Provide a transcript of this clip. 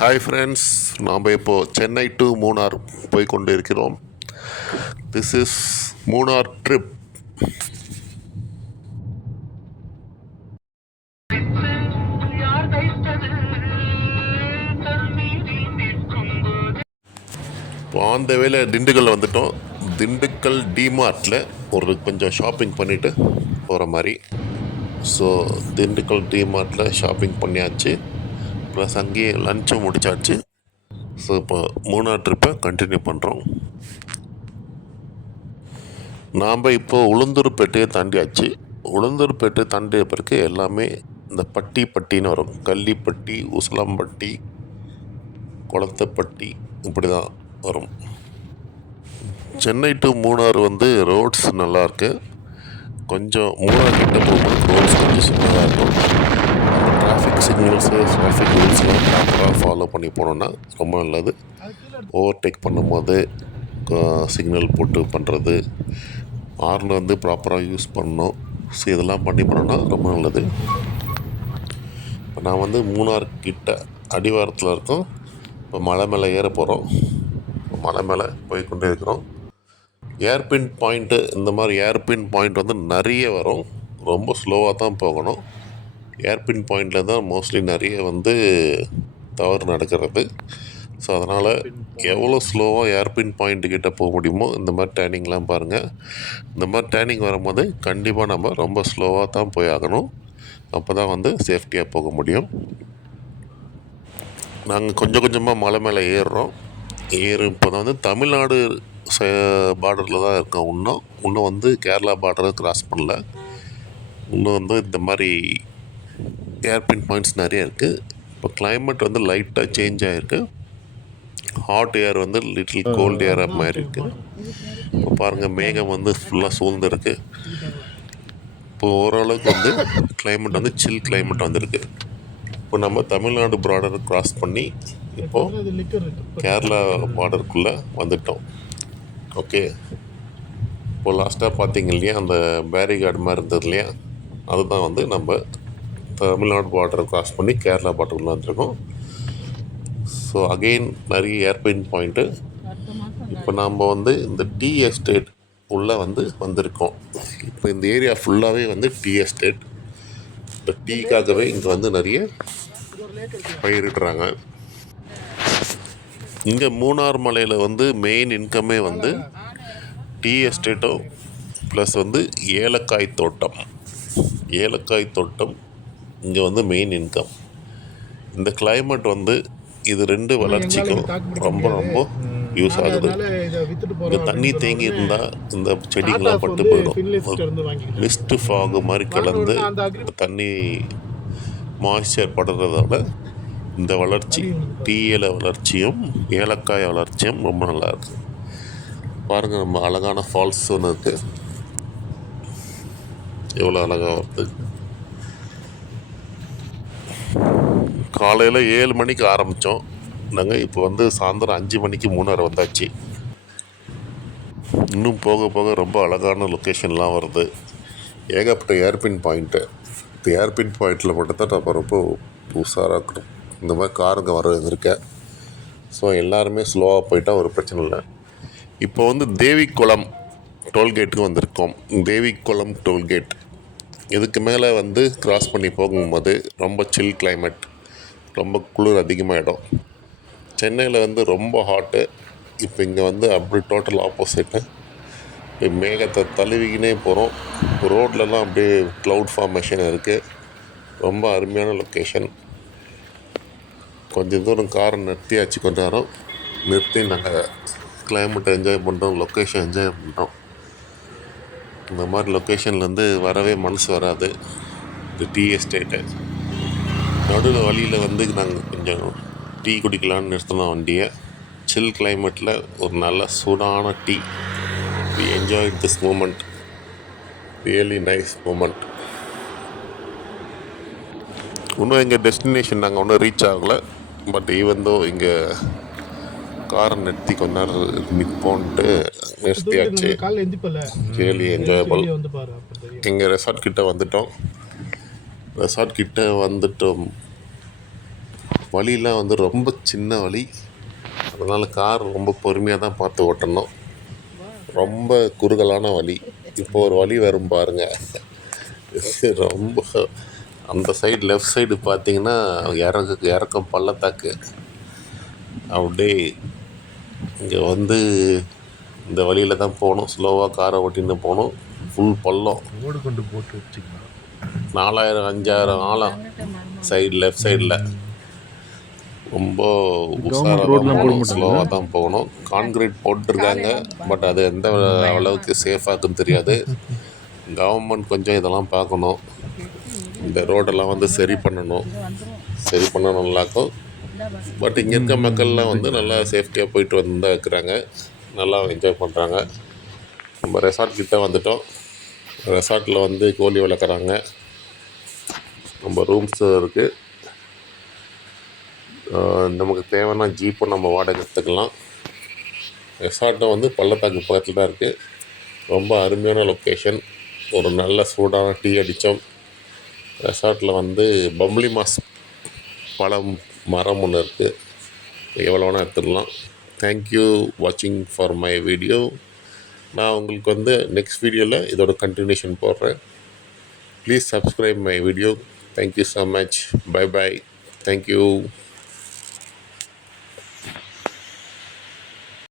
Hi friends, நாம் இப்போது Chennai to Munnar போய் கொண்டு இருக்கிறோம். This is Munnar trip. இப்போ ஆந்த வேலை திண்டுக்கல் வந்துட்டோம். திண்டுக்கல் டிமார்ட்டில் கொஞ்சம் ஷாப்பிங் பண்ணிவிட்டு போகிற மாதிரி. ஸோ திண்டுக்கல் டிமார்ட்டில் ஷாப்பிங் பண்ணியாச்சு, ப்ளஸ் அங்கேயே லஞ்சும் முடிச்சாச்சு. ஸோ இப்போ மூணார் ட்ரிப்பை கண்டினியூ பண்ணுறோம். நாம் இப்போது உளுந்தூர்பேட்டையை தாண்டியாச்சு. உளுந்தூர்பேட்டை தாண்டிய பிறகு எல்லாமே இந்த பட்டின்னு வரும். கள்ளிப்பட்டி, உசிலம்பட்டி, குளத்தப்பட்டி, இப்படி தான் வரும். சென்னை டு மூணார் ரோட்ஸ் நல்லாயிருக்கு. கொஞ்சம் மூணார் கிட்ட போகும்போது ரோட்ஸ் கொஞ்சம் சின்னதாக இருக்கும். டிராஃபிக் சிக்னல்ஸு, டிராஃபிக் ரூல்ஸ்லாம் ப்ராப்பராக ஃபாலோ பண்ணி போனோன்னா ரொம்ப நல்லது. ஓவர்டேக் பண்ணும்போது சிக்னல் போட்டு பண்ணுறது, ஹார்ன் ப்ராப்பராக யூஸ் பண்ணணும். ஸோ இதெல்லாம் பண்ணி போனோன்னா ரொம்ப நல்லது. இப்போ நான் மூணார் கிட்ட அடிவாரத்தில் இருக்கோம். இப்போ மலை மேலே ஏற போகிறோம். மலை மேலே போய் கொண்டே இருக்கிறோம். ஏர்பின் பாயிண்ட்டு, இந்த மாதிரி ஏர்பின் பாயிண்ட் நிறைய வரும். ரொம்ப ஸ்லோவாக தான் போகணும். ஏர்பின் பாயிண்டில் தான் மோஸ்ட்லி நிறைய தவறு நடக்கிறது. ஸோ அதனால் எவ்வளோ ஸ்லோவாக ஏர்பின் பாயிண்ட்டுக்கிட்ட போக முடியுமோ இந்த மாதிரி டேர்னிங்லாம் பாருங்கள். இந்த மாதிரி டேர்னிங் வரும்போது கண்டிப்பாக நம்ம ரொம்ப ஸ்லோவாக தான் போய் ஆகணும். அப்போ தான் சேஃப்டியாக போக முடியும். நாங்கள் கொஞ்சம் கொஞ்சமாக மலை மேலே ஏறுறோம். இப்போ தான் தமிழ்நாடு பார்டரில் தான் இருக்கோம். இன்னும் கேரளா பார்டரை கிராஸ் பண்ணல. இன்னும் இந்த மாதிரி ஏர்பின் பாயிண்ட்ஸ் நிறைய இருக்குது. இப்போ கிளைமேட் லைட்டாக சேஞ்ச் ஆகிருக்கு. ஹாட் ஏர் லிட்டில் கோல்டு ஏர் மாதிரி இருக்குது. இப்போ பாருங்கள், மேகம் ஃபுல்லாக சூழ்ந்துருக்கு. இப்போ ஓரளவுக்கு கிளைமேட் சில் கிளைமேட் வந்திருக்கு. இப்போ நம்ம தமிழ்நாடு பார்டரை கிராஸ் பண்ணி இப்போது கேரளா பார்டருக்குள்ளே வந்துட்டோம். ஓகே, இப்போது லாஸ்ட்டாக பார்த்தீங்க இல்லையா, அந்த பேரிகார்டு மாதிரி இருந்தது இல்லையா, அதுதான் நம்ம தமிழ்நாடு பார்டரை கிராஸ் பண்ணி கேரளா பார்டருக்குள்ளே வந்துருக்கோம். ஸோ அகெயின் நிறைய ஏர்பின் பாயிண்ட்டு. இப்போ நம்ம இந்த டீ எஸ்டேட் உள்ளே வந்திருக்கோம். இப்போ இந்த ஏரியா ஃபுல்லாகவே டீ எஸ்டேட். இந்த டீக்காகவே இங்கே நிறைய பயிரிடுறாங்க. இங்கே மூணார் மலையில் மெயின் இன்கமே டீ எஸ்டேட்டும் ப்ளஸ் ஏலக்காய் தோட்டம். ஏலக்காய் தோட்டம் இங்கே மெயின் இன்கம். இந்த கிளைமேட் இது ரெண்டு வளர்ச்சிக்கும் ரொம்ப ரொம்ப யூஸ் ஆகுது. இந்த தண்ணி தேங்கி இருந்தால் இந்த செடிங்கெலாம் பட்டு போயிடும். மிஸ்ட் ஃபாகு மாதிரி கலந்து தண்ணி மாய்ஸ்சர் படுறதால இந்த வளர்ச்சி, டீ இலை வளர்ச்சியும் ஏலக்காய் வளர்ச்சியும் ரொம்ப நல்லாயிருக்கு. பாருங்கள், நம்ம அழகான ஃபால்ஸ் ஒன்று இருக்குது. எவ்வளோ அழகாக வருது. காலையில் 7 மணிக்கு ஆரம்பித்தோம். நாங்கள் இப்போ சாயந்தரம் 5 மணிக்கு மூணார் வந்தாச்சு. இன்னும் போக போக ரொம்ப அழகான லொக்கேஷன்லாம் வருது. ஏகப்பட்ட ஏர்பின் பாயிண்ட்டு. இந்த ஏர்பின் பாயிண்ட்டில் மட்டும்தான் நம்ம ரொம்ப உஷாராக இருக்கணும். இந்த மாதிரி காருங்க வர இருக்கேன். ஸோ எல்லாருமே ஸ்லோவாக போயிட்டால் ஒரு பிரச்சனை இல்லை. இப்போ தேவிக்குளம் டோல்கேட்டுக்கு வந்திருக்கோம். தேவிக்குளம் டோல்கேட் இதுக்கு மேலே கிராஸ் பண்ணி போகும்போது ரொம்ப சில் கிளைமேட், ரொம்ப குளிர் அதிகமாகிடும். சென்னையில் ரொம்ப ஹாட்டு. இப்போ இங்கே அப்படி டோட்டல் ஆப்போசிட்டு. மேகத்தை தழுவிக்கினே போகிறோம். ரோட்லலாம் அப்படியே க்ளவுட் ஃபார்மேஷன் இருக்குது. ரொம்ப அருமையான லொக்கேஷன். கொஞ்சம் தூரம் காரை நிறுத்தியாச்சு. கொஞ்சம் நேரம் நிறுத்தி நாங்கள் கிளைமேட்டை என்ஜாய் பண்ணுறோம், லொக்கேஷன் என்ஜாய் பண்ணுறோம். இந்த மாதிரி லொக்கேஷன்லேருந்து வரவே மனசு வராது. இந்த டீ எஸ்டேட்டு நடுவில் வழியில் நாங்கள் கொஞ்சம் டீ குடிக்கலான்னு நிறுத்தினோம் வண்டியை. சில் கிளைமேட்டில் ஒரு நல்ல சூடான tea. We enjoy this moment, really nice moment. இன்னும் எங்கள் டெஸ்டினேஷன் நாங்கள் ஒன்றும் ரீச் ஆகலை. பட் ஈவந்தோ இங்கே காரை நிறுத்தி கொஞ்ச நேரம் நிற்போன்ட்டு நிறுத்தியாச்சு. Really enjoyable. எங்கள் ரெசார்ட் கிட்டே வந்துட்டோம். வழியெலாம் வந்து ரொம்ப சின்ன வழி, அதனால் கார் ரொம்ப பொறுமையாக தான் பார்த்து ஓட்டணும். ரொம்ப குறுகலான வழி. இப்போ ஒரு வழி வரும் பாருங்க, ரொம்ப அந்த சைடு லெஃப்ட் சைடு பார்த்தீங்கன்னா இறக்கம் பள்ளத்தாக்கு. அப்படியே இங்கே வந்து இந்த வழியில் தான் போகணும், ஸ்லோவாக காரை ஓட்டின்னு போகணும். ஃபுல் பள்ளம், ரோடு கொண்டு போட்டு வச்சுக்கலாம். 4000 5000 ஆழம் சைடு லெஃப்ட் சைடில். ரொம்ப உஷாராக தான் போகணும், ஸ்லோவாக தான் போகணும். கான்கிரீட் போட்டிருக்காங்க, பட் அது எந்த அளவுக்கு சேஃபாக இருக்குன்னு தெரியாது. கவர்மெண்ட் கொஞ்சம் இதெல்லாம் பார்க்கணும், இந்த ரோடெல்லாம் வந்து சரி பண்ணால் நல்லாயிருக்கும். பட் இங்கே இருக்க மக்கள்லாம் வந்து நல்லா சேஃப்டியாக போயிட்டு வந்து தான் இருக்கிறாங்க, நல்லா என்ஜாய் பண்ணுறாங்க. நம்ம ரெசார்ட் கிட்டே வந்துட்டோம். ரெசார்ட்டில் வந்து கோழி வளர்க்குறாங்க, நம்ம ரூம்ஸு இருக்குது. நமக்கு தேவைன்னா ஜீப்பும் நம்ம வாடகை எடுத்துக்கலாம். ரெசார்ட்டும் வந்து பள்ளத்தாக்கு பக்கத்தில் தான் இருக்குது. ரொம்ப அருமையான லொக்கேஷன். ஒரு நல்ல சூடான டீ அடித்தோம். ரெசார்ட்டில் வந்து பம்ப்ளி மாஸ் பழம் மரம் ஒன்று இருக்குது, எவ்வளோ வேணால் எடுத்துடலாம். தேங்க்யூ வாட்சிங் ஃபார் மை வீடியோ. நான் உங்களுக்கு வந்து நெக்ஸ்ட் வீடியோவில் இதோட கண்டினியூஷன் போடுறேன். Please subscribe my video. Thank you so much. Bye bye. Thank you.